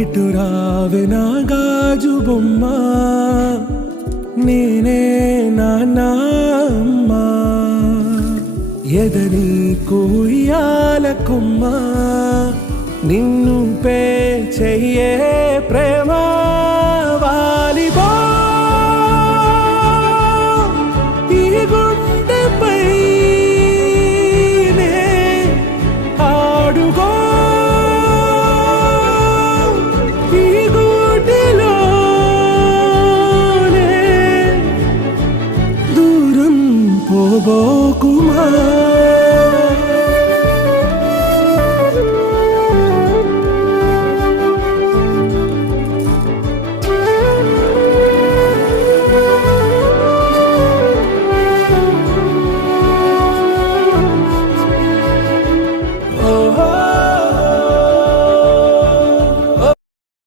ఇటు రావే నా గాజు బొమ్మ, నేనే నాన్నమ్మ. ఎదని కూయాల కొమ్మ, నిన్ను పే చెయ్యే ప్రేమ వాలిబో. ఈ గుండెపై ఆడుగో, ఈ గుడిలోనే దూరం పోబోకుమా.